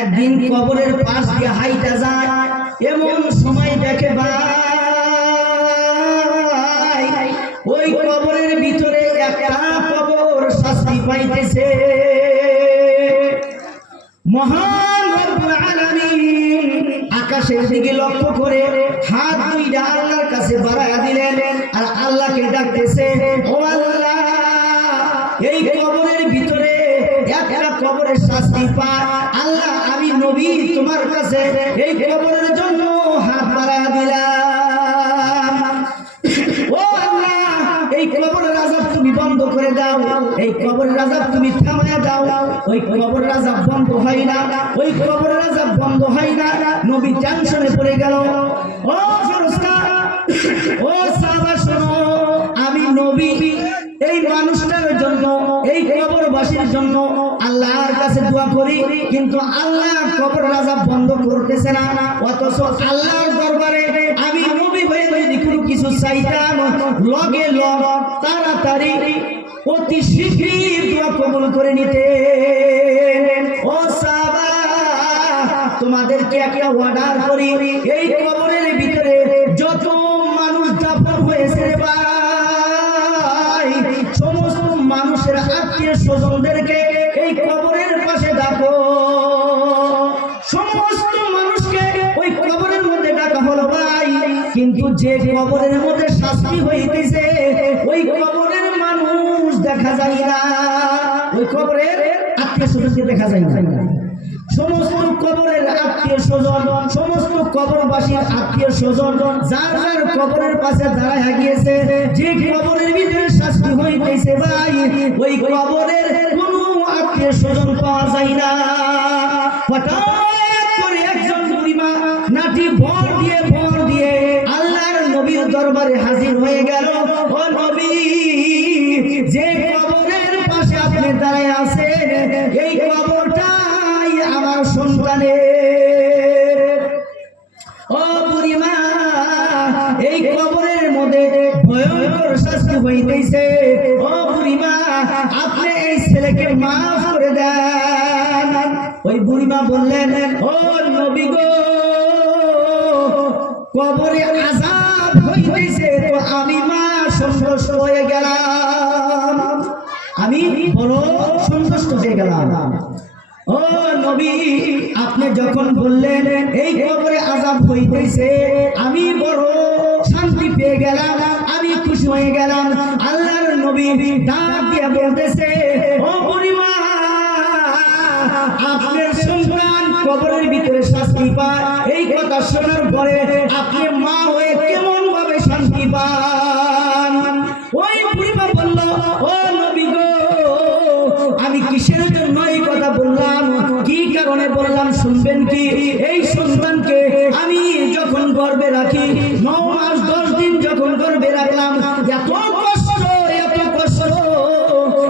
একদিন কবরের পাশ দিয়ে হাইটা যায়, এমন সময় দেখে ভাই ওই কবরের ভিতরে একটা কবর শাস্তি পাইতেছে। মহান রব্বুল আলামিন আকাশের দিকে লক্ষ্য করে হাত দুইটা আল্লাহর কাছে বাড়ায়া দিলেন, আর আল্লাহকে ডাকতেছে, ও আল্লাহ, এই কবরের ভিতরে একটা কবরের শাস্তি পায়, আল্লাহ আমি নবী তোমার কাছে এই কবরের জন্য হাত বাড়ায়া দিলাম। ও আল্লাহ, এই কবরের আযাব তুমি বন্ধ করে দাও, এই কবরের আযাব তুমি থামায়া দাও। ওই কবরের আযাব বন্ধ হয় না, ওই কবরের আযাব বন্ধ হয় না। নবী টেনশনে পড়ে গেল। ও ফেরেশতা, ও সাহাবা শোনো, আমি নবী এই মানুষটার জন্য, এই কবরবাসীর জন্য আল্লাহর কাছে দোয়া করি, কিন্তু আল্লাহ কবরের আযাব বন্ধ করতেছে না। অথচ আল্লাহর দরবারে আমি নবী হয়ে যদি কোনো কিছু চাইতাম, লগে লগ তাড়াতাড়ি অতি শীঘ্রই দোয়া কবুল করে নিতে। ও সাহাবা, তোমাদেরকে একটা অর্ডার করি, এই কবরের ভিতরে যত মানুষ দাফন হয়েছে ভাই, সমস্ত মানুষের আত্মীয় স্বজনদেরকে এই কবরের পাশে ডাকো। সমস্ত মানুষকে ওই কবরের মধ্যে ডাকা হলো ভাই, কিন্তু যে কবরের মধ্যে শাস্তি হইতেছে ওই কবরের মানুষ দেখা যায় না, ওই কবরের আত্মীয় স্বজনকে দেখা যায় না। সমস্ত কবরের আত্মীয় স্বজন, সমস্ত কবরবাসীর আত্মীয় স্বজন যার যার কবরের পাশে দাঁড়ায় গিয়েছে, যে কবরের ভিতরে শাস্তি হইতেছে ভাই, ওই কবরের কোনো আত্মীয় স্বজন পাওয়া যায় না। হঠাৎ করে একজন বুড়িমা নাটি ভর দিয়ে আল্লাহর নবীর দরবারে হাজির হয়ে গেল। ও নবী, যে কবরের পাশে আপনি দাঁড়ায় আছেন, এই কবরটাই আমার সন্তানের। ও বুড়িমা, এই কবরের মধ্যে ভয়ঙ্কর শাস্তি হইতেছে। ও বুড়িমা, আপনি এই ছেলেকে মাফ করে দেন। ওই বুড়িমা বললেন, ও নবী গো, কবরে আযাব হইতেছে তো আমি মা সন্তুষ্ট হয়ে গেলাম, আমি বড় সন্তুষ্ট হয়ে গেলাম। ও নবী, আপনি যখন বললেন এই কবরে আযাব হইতেছে, আমি বড় শান্তি পেয়ে গেলাম, আমি খুশি হয়ে গেলাম। আল্লাহর নবী ডাক দিয়ে বলতেছে, ও বুড়িমা, আপনার সন্তান কবরের ভিতরে শাস্তি পায়, এই কথা শোনার পরে আপনি মা হয়ে কেমন ভাবে শান্তি পান? ওই বুড়িমা বলল, ও নবী গো, আমি কিসের জন্য এই কথা বললাম, কি কারণে বললাম শুনবেন কি? এই সন্তানকে আমি যখন গর্ভে রাখি, 9 মাস 10 দিন যখন গর্ভে রাখলাম, এত কষ্ট,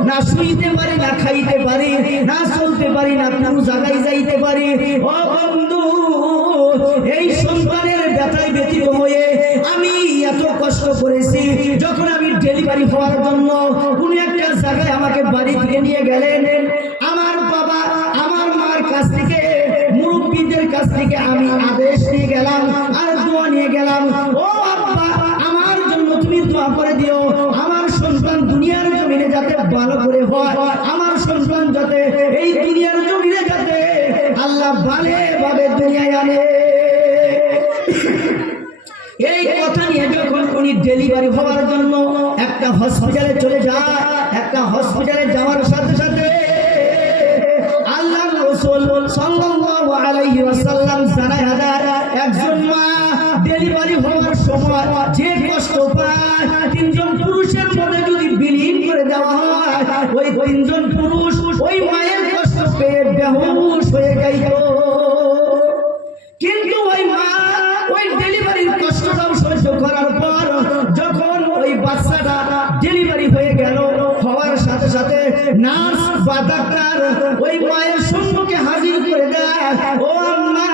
না শুইতে পারি, না খাইতে পারি, না চলতে পারি, না কোনো জায়গায় যাইতে পারি। ও বন্ধু, এই সন্তানের ব্যথায় ব্যথিত হয়ে আমি এত কষ্ট করেছি। যখন আমি ডেলিভারি হওয়ার জন্য কোনো একটা জায়গায় আমাকে বাড়ি থেকে নিয়ে গেলেন, আমার বাবা আমার মার কাছ থেকে, মুরব্বীদের কাছ থেকে আমি আদেশ নিয়ে গেলাম আর দোয়া নিয়ে গেলাম, ও আব্বা, আমার জন্য তুমি দোয়া করে দিও, আমার সন্তান দুনিয়ার জমিনে যাতে ভালো করে হয়, আমার সন্তান যাতে এই দুনিয়ার জমিনে যাতে আল্লাহ ভালোভাবে দুনিয়ায় আনে। এই কথা নিয়ে যখন উনি ডেলিভারি হওয়ার জন্য একটা হসপিটালে চলে যায়, একটা হসপিটালে যাওয়ার সাথে সাথে আল্লাহর রাসূল সাল্লাল্লাহু আলাইহি ওয়াসাল্লাম জানায় দেন, একজন মা ডেলিভারি হওয়ার সময় যে কষ্ট পায়, 3 জন পুরুষের মধ্যে যদি বিলীন করে দেওয়া হয়, ওই 3 জন পুরুষ ওই মায়ের কষ্ট পেয়ে বেহুশ হয়ে যাইত। কিন্তু ওই মা ওই ডেলিভারির কষ্টটাও সহ্য করার পর যখন ওই বাচ্চাটা ডেলিভারি হয়ে গেল, হওয়ার সাথে সাথে নার্স বা ডাক্তার ওই মায়ের সম্মুখে হাজির করে দেয়, ও আম্মা,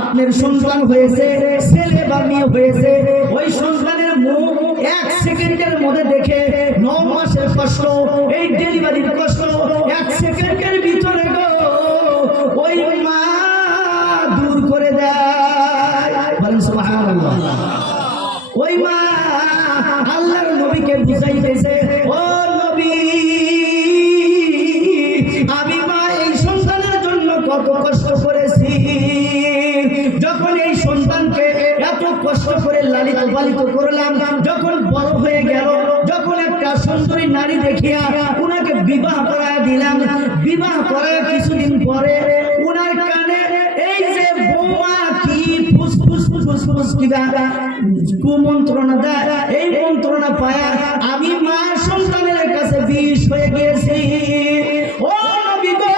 আপনার সন্তান হয়েছে, ছেলে বা মেয়ে হয়েছে। ওই সন্তানের মুখ 1 সেকেন্ডের মধ্যে দেখে 9 মাসের কষ্ট, এই ডেলিভারির কষ্ট 1 সেকেন্ডের ভিতরে গো পালিত করলাম, যখন বড় হয়ে গেল, যখন একটা সুন্দরী নারী দেখিয়া উনাকে বিবাহ করায় দিলাম, বিবাহ করায় কিছুদিন পরে উনার কানে এই যে বৌমা কি ফুসফুস ফুসফুস কিবা কুমন্ত্রণা দেয়, এই মন্ত্রণা পায়া আমি মা সন্তানের কাছে বিষ হয়ে গিয়েছি। ও নবী গো,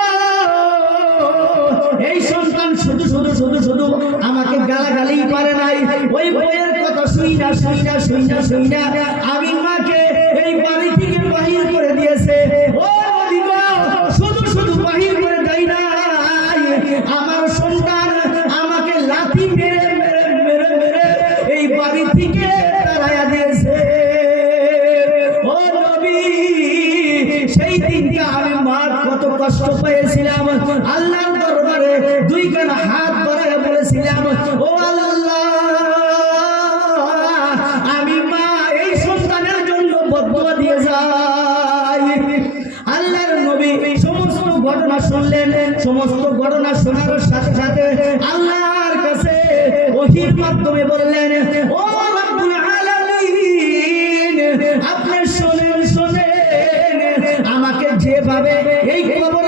এই সন্তান শুধু শুধু শুধু শুধু আমাকে গালাগালি পারে নাই, ওই বইয়ের কথা শুইনা শুইনা শুইনা শুইনা আমি মাকে এই বাড়ি থেকে বাহির করে দিয়েছে। ও নবী গো, শুধু শুধু বাহির করে দেয় না, আমার সন্তান আমাকে লাথি মেরে মেরে মেরে মেরে এই বাড়ি থেকে তাড়াইয়া দিয়েছে। ও নবী, সেই দিনটা আমি মার কত কষ্ট পেয়েছিলাম, আল্লাহর দরবারে দুই কান হাত বাড়াইয়া বলেছিলাম, ও আল্লাহ, আমি মা এই সন্তানের জন্য বদদুয়া দিয়ে যাই। আল্লাহর নবী সমস্ত ঘটনা শুনলেন, সমস্ত ঘটনা শোনার সাথে সাথে আল্লাহর কাছে ওহীর মাধ্যমে বললেন, ও রব্বুল আলামিন, আপনি শোনেন শোনেন, আমাকে যেভাবে এই কবর